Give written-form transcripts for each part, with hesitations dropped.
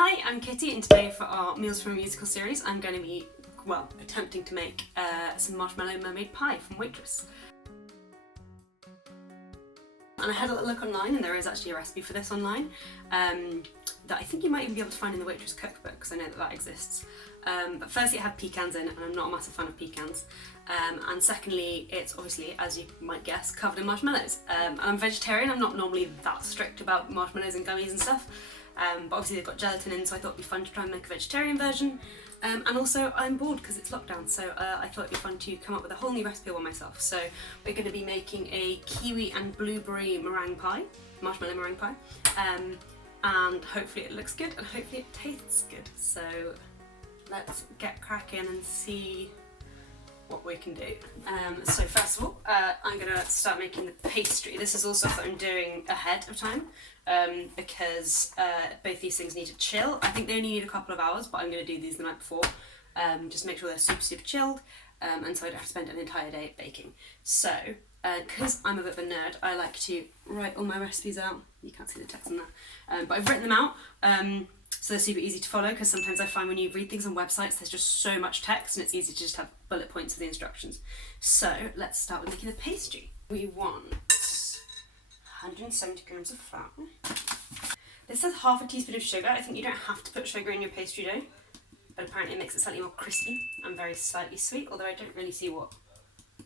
Hi, I'm Kitty, and today for our Meals from a Musical series I'm going to be, well, attempting to make some marshmallow mermaid pie from Waitress. And I had a little look online, and there is actually a recipe for this online that I think you might even be able to find in the Waitress cookbook, because I know that exists. But firstly, it had pecans in, and I'm not a massive fan of pecans. And secondly, it's obviously, as you might guess, covered in marshmallows. And I'm vegetarian. I'm not normally that strict about marshmallows and gummies and stuff. But obviously they've got gelatin in, so I thought it'd be fun to try and make a vegetarian version. And also I'm bored because it's lockdown, so I thought it'd be fun to come up with a whole new recipe by myself. So we're going to be making a kiwi and blueberry meringue pie, marshmallow meringue pie. And hopefully it looks good and hopefully it tastes good. So let's get cracking and see what we can do. So first of all, I'm going to start making the pastry. This is all stuff that I'm doing ahead of time because both these things need to chill. I think they only need a couple of hours, but I'm going to do these the night before. Just make sure they're super chilled, and so I don't have to spend an entire day baking. So, because I'm a bit of a nerd, I like to write all my recipes out. You can't see the text on that, but I've written them out. So they're super easy to follow, because sometimes I find when you read things on websites there's just so much text and it's easy to just have bullet points of the instructions. So let's start with making the pastry. We want 170 grams of flour. This says half a teaspoon of sugar. I think you don't have to put sugar in your pastry dough, but apparently it makes it slightly more crispy and very slightly sweet, although I don't really see what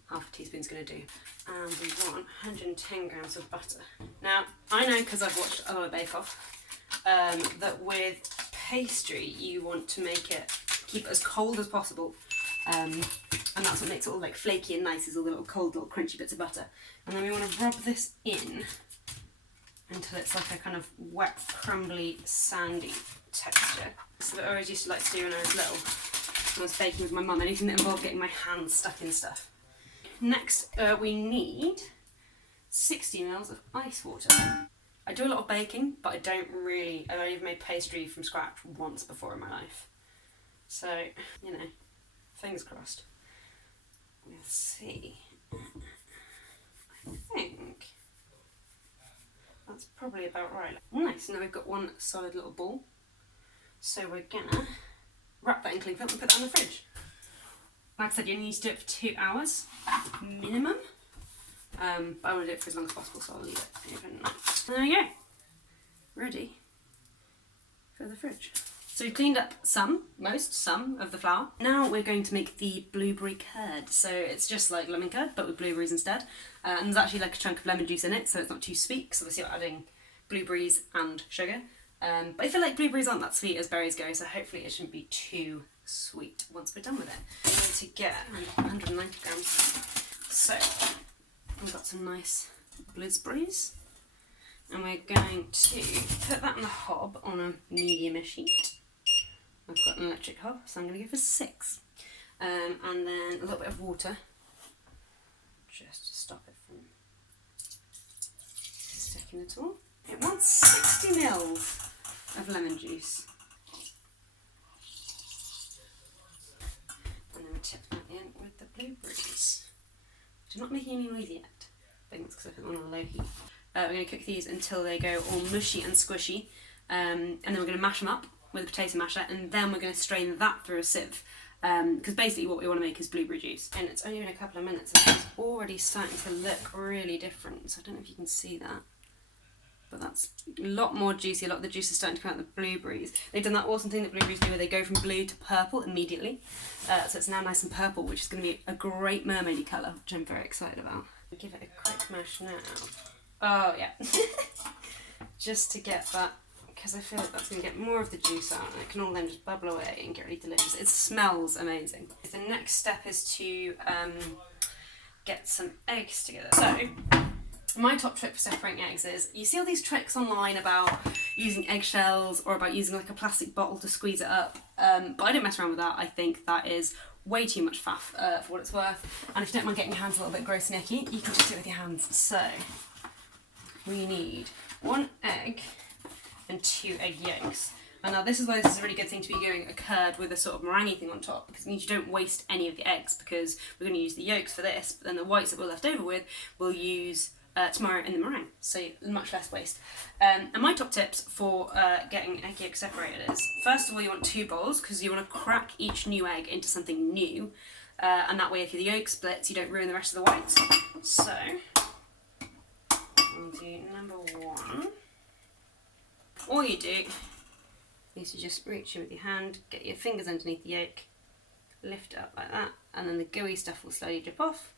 half a teaspoon is going to do. And we want 110 grams of butter. Now, I know because I've watched a lot of Bake Off, that with pastry you want to keep it as cold as possible, and that's what makes it all like flaky and nice, is all the little cold little crunchy bits of butter. And then we want to rub this in until it's like a kind of wet, crumbly, sandy texture. So that I always used to like to do when I was little, when I was baking with my mum, anything that involved getting my hands stuck in stuff. Next we need 60 ml of ice water. I do a lot of baking, but I've only ever made pastry from scratch once before in my life. So, you know, fingers crossed. We'll see. I think that's probably about right. Nice, now we've got one solid little ball. So we're gonna wrap that in cling film and put that in the fridge. Like I said, you need to do it for 2 hours minimum. But I want to do it for as long as possible, so I'll leave it overnight. And there we go. Ready for the fridge. So we've cleaned up some of the flour. Now we're going to make the blueberry curd. So it's just like lemon curd, but with blueberries instead. And there's actually like a chunk of lemon juice in it, so it's not too sweet, because obviously we're adding blueberries and sugar. But I feel like blueberries aren't that sweet as berries go, so hopefully it shouldn't be too sweet once we're done with it. We're going to get 190 grams. So we've got some nice blueberries, and we're going to put that on the hob on a medium-ish heat. I've got an electric hob, so I'm going to go for 6. And then a little bit of water, just to stop it from sticking at all. It wants 60 ml of lemon juice. And then we tip that in with the blueberries. I'm not making any noise yet. I think it's because I put them on a low heat. We're going to cook these until they go all mushy and squishy, and then we're going to mash them up with a potato masher, and then we're going to strain that through a sieve, because basically what we want to make is blueberry juice. And it's only been a couple of minutes and it's already starting to look really different, so I don't know if you can see that, but that's a lot more juicy. A lot of the juice is starting to come out of the blueberries. They've done that awesome thing that blueberries do where they go from blue to purple immediately, so it's now nice and purple, which is going to be a great mermaidy colour, which I'm very excited about. Give it a quick mash now. Oh yeah, just to get that, because I feel like that's going to get more of the juice out, and it can all then just bubble away and get really delicious. It smells amazing. The next step is to get some eggs together. So my top trick for separating eggs is, you see all these tricks online about using eggshells or about using like a plastic bottle to squeeze it up, but I don't mess around with that. I think that is way too much faff for what it's worth, and if you don't mind getting your hands a little bit gross and icky, you can just do it with your hands. So we need 1 egg and 2 egg yolks. And now this is why this is a really good thing to be doing a curd with a sort of meringue thing on top, because it means you don't waste any of the eggs, because we're going to use the yolks for this, but then the whites that we're left over with we'll use tomorrow in the meringue, so much less waste. And my top tips for getting egg yolk separated is, first of all, you want 2 bowls because you want to crack each new egg into something new, and that way if the yolk splits you don't ruin the rest of the whites. So we'll do number 1. All you do is you just reach in with your hand, get your fingers underneath the yolk, lift it up like that, and then the gooey stuff will slowly drip off,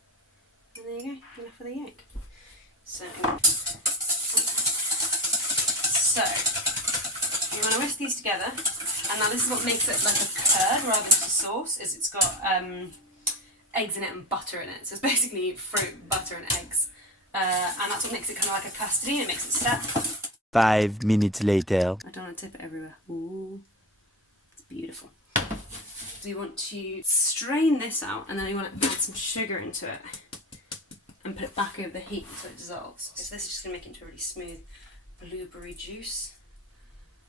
and there you go, you're left with a yolk. So you want to whisk these together, and now this is what makes it like a curd rather than just a sauce, is it's got eggs in it and butter in it. So it's basically fruit, butter and eggs. And that's what makes it kind of like a custard, and it makes it set. 5 minutes later. I don't want to tip it everywhere. Ooh, it's beautiful. So you want to strain this out, and then you want to add some sugar into it and put it back over the heat so it dissolves. So this is just going to make it into a really smooth blueberry juice.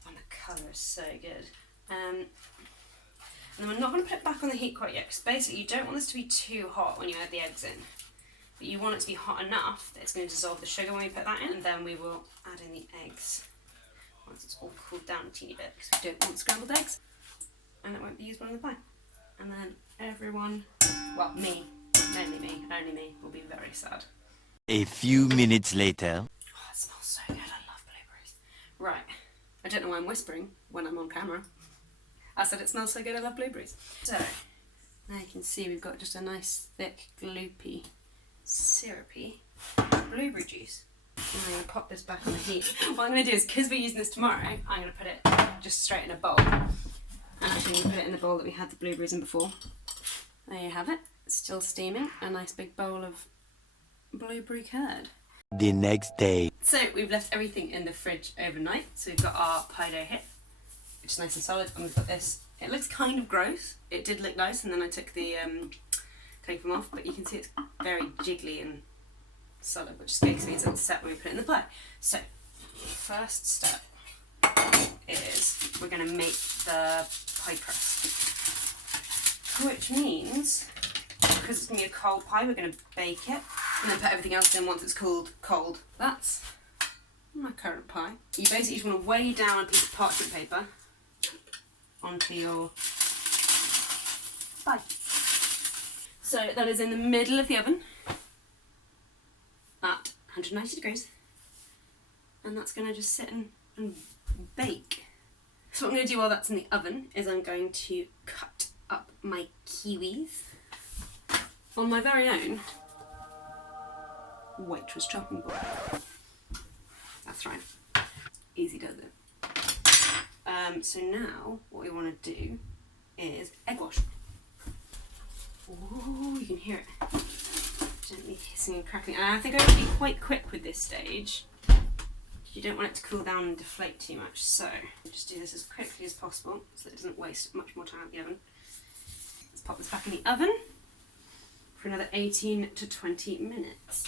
And the colour is so good. And then we're not going to put it back on the heat quite yet, because basically you don't want this to be too hot when you add the eggs in. But you want it to be hot enough that it's going to dissolve the sugar when we put that in, and then we will add in the eggs once it's all cooled down a teeny bit, because we don't want scrambled eggs, and it won't be usable in the pie. And then everyone, well, me, only me, will be very sad. A few minutes later. Oh, it smells so good, I love blueberries. Right, I don't know why I'm whispering when I'm on camera. I said it smells so good, I love blueberries. So, now you can see we've got just a nice thick, gloopy, syrupy blueberry juice. And I'm going to pop this back on the heat. What I'm going to do is, because we're using this tomorrow, I'm going to put it just straight in a bowl. And actually, I'm going to put it in the bowl that we had the blueberries in before. There you have it. It's still steaming. A nice big bowl of blueberry curd. The next day. So we've left everything in the fridge overnight. So we've got our pie dough here, which is nice and solid. And we've got this. It looks kind of gross. It did look nice, and then I took the coating film off, but you can see it's very jiggly and solid, which basically means it's set when we put it in the pie. So, first step is we're going to make the pie crust, which means, because it's going to be a cold pie, we're going to bake it and then put everything else in once it's cooled cold. That's my current pie. You basically just want to weigh down a piece of parchment paper onto your pie. So that is in the middle of the oven at 190 degrees, and that's going to just sit and bake. So what I'm going to do while that's in the oven is I'm going to cut up my kiwis on my very own Waitress chopping board. That's right, easy does it. So now what we want to do is egg wash. Ooh, you can hear it gently hissing and crackling. And I think I would be quite quick with this stage. You don't want it to cool down and deflate too much, so just do this as quickly as possible so that it doesn't waste much more time in the oven. Let's pop this back in the oven for another 18 to 20 minutes.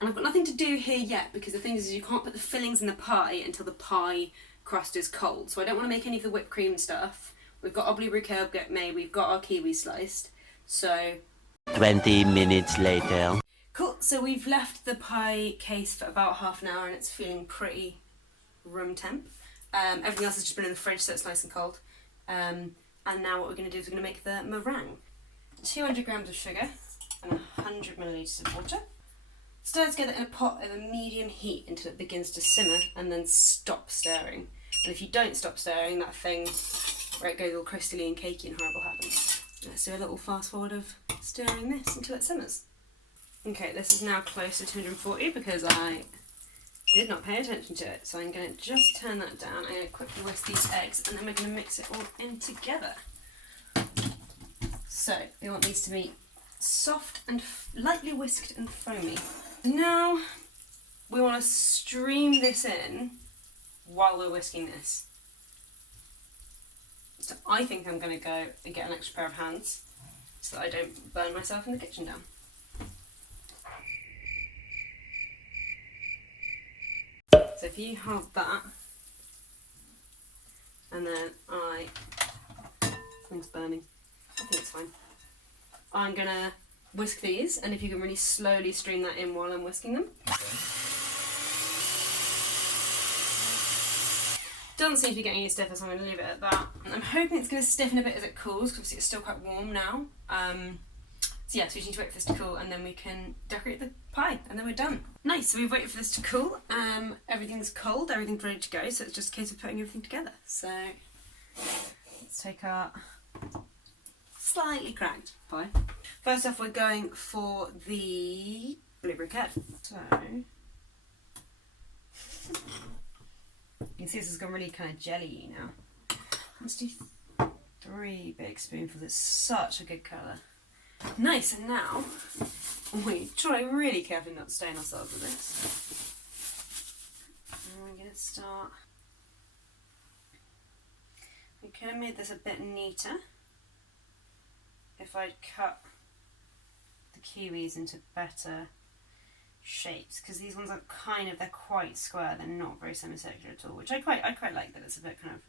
And I've got nothing to do here yet, because the thing is you can't put the fillings in the pie until the pie crust is cold. So I don't want to make any of the whipped cream stuff. We've got our blueberry curd made, we've got our kiwi sliced. So 20 minutes later. Cool, so we've left the pie case for about half an hour and it's feeling pretty room temp. Everything else has just been in the fridge, so it's nice and cold. And now what we're going to do is we're going to make the meringue. 200 grams of sugar and 100 millilitres of water. Stir together in a pot over medium heat until it begins to simmer, and then stop stirring. And if you don't stop stirring, that thing where it goes all crystally and cakey and horrible happens. Let's do a little fast forward of stirring this until it simmers. Okay, this is now close to 240 because I did not pay attention to it. So I'm going to just turn that down. I'm going to quickly whisk these eggs and then we're going to mix it all in together. So we want these to be soft and lightly whisked and foamy. Now we want to stream this in while we're whisking this. So I think I'm going to go and get an extra pair of hands so that I don't burn myself in the kitchen down. So if you have that, and then thing's burning. I think it's fine. I'm going to whisk these, and if you can really slowly stream that in while I'm whisking them. Doesn't seem to be getting any stiffer, so I'm going to leave it at that. I'm hoping it's going to stiffen a bit as it cools, because it's still quite warm now. So yeah, so we just need to wait for this to cool, and then we can decorate the pie, and then we're done. Nice, so we've waited for this to cool. Everything's cold, everything's ready to go, so it's just a case of putting everything together. So let's take our slightly cracked pie. First off, we're going for the blueberry curd. So you can see this has gone really kind of jelly-y now. Let's do 3 big spoonfuls. It's such a good colour. Nice, and now we try really carefully not to stain ourselves with this. And we're going to start. We could have made this a bit neater if I'd cut the kiwis into better shapes, because these ones are they're quite square, they're not very semicircular at all, which I quite like that it's a bit kind of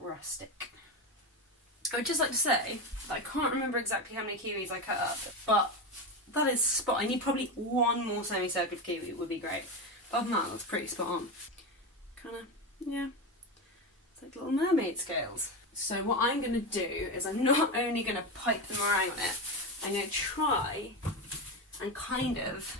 rustic. I would just like to say that I can't remember exactly how many kiwis I cut up, but that is spot. I need probably 1 more semicircular kiwi would be great. But other than that, that's pretty spot on. Kinda, yeah. It's like little mermaid scales. So what I'm going to do is I'm not only going to pipe the meringue on it, I'm going to try and kind of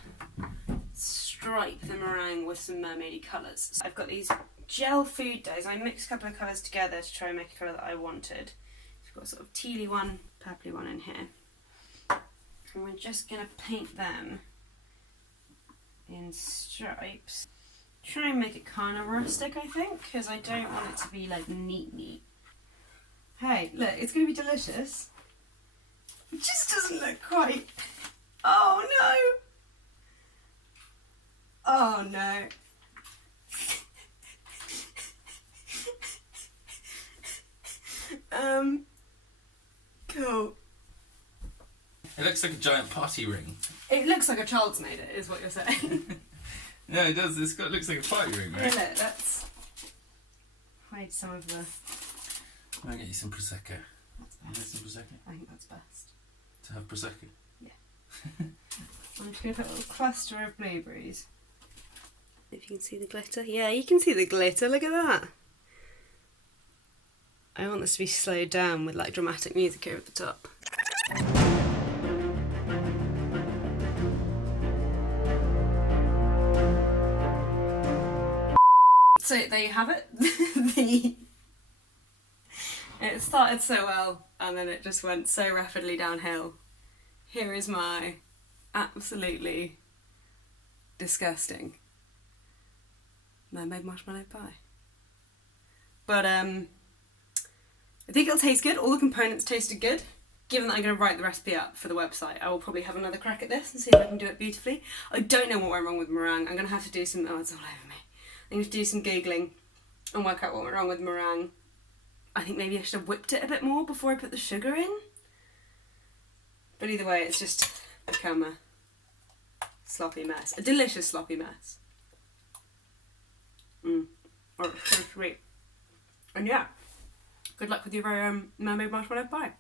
stripe the meringue with some mermaidy colours. So I've got these gel food dyes. I mixed a couple of colours together to try and make a colour that I wanted. I've got a sort of tealy one, purpley one in here. And we're just going to paint them in stripes. Try and make it kind of rustic, I think, because I don't want it to be like neat. Hey, look, it's going to be delicious. It just doesn't look quite... Oh no! Oh no. Cool. It looks like a giant party ring. It looks like a child's made it, is what you're saying. No, it does. It looks like a party ring, right? Yeah, look, let's hide some of the... I'll get you some Prosecco. You need some Prosecco? I think that's best. To have Prosecco? Yeah. I'm just going to put a little cluster of blueberries. If you can see the glitter. Yeah, you can see the glitter. Look at that. I want this to be slowed down with like dramatic music over the top. So there you have it. It started so well and then it just went so rapidly downhill. Here is my absolutely disgusting mermaid marshmallow pie. But I think it'll taste good. All the components tasted good. Given that I'm going to write the recipe up for the website, I will probably have another crack at this and see if I can do it beautifully. I don't know what went wrong with meringue. I'm going to have to do some... Oh, it's all over me. I'm going to do some Googling and work out what went wrong with meringue. I think maybe I should have whipped it a bit more before I put the sugar in. But either way, it's just become a sloppy mess. A delicious sloppy mess. Oh, it's so sweet. And yeah, good luck with your very own mermaid marshmallow pie.